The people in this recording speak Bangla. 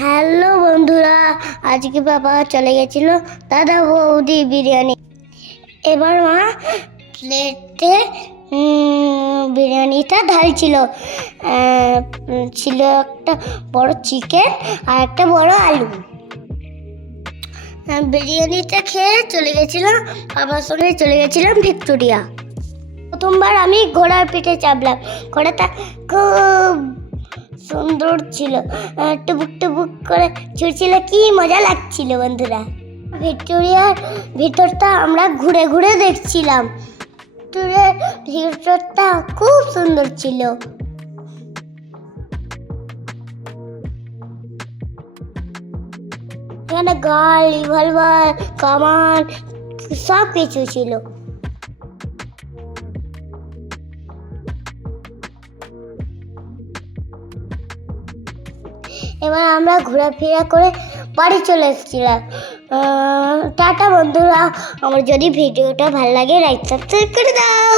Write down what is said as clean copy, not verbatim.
হ্যালো বন্ধুরা, আজকে বাবা চলে গেছিল দাদা বৌদি বিরিয়ানি। এবার মা প্লেটে বিরিয়ানিটা ঢালছিল। ছিল একটা বড় চিকেন আর একটা বড় আলু। বিরিয়ানিটা খেয়ে চলে গেছিলাম, বাবার সঙ্গে চলে গেছিলাম ভিক্টোরিয়া। প্রথমবার আমি ঘোড়ার পিঠে চাপলাম। ঘোড়াটা খুব সুন্দর ছিল, টুবুক টুবুক করে ছুটছিল, কি মজা লাগছিল বন্ধুরা। ভিক্টোরিয়ার ভিতরটা আমরা ঘুরে ঘুরে দেখছিলাম। ভিতরটা খুব সুন্দর ছিল। এখানে গাড়ি, রিভলভার, কামান সব কিছু ছিল। এবার আমরা ঘোরাফেরা করে বাড়ি চলে এসেছিলাম। টাটা বন্ধুরা, আমার যদি ভিডিওটা ভালো লাগে লাইক সাবস্ক্রাইব করে দাও।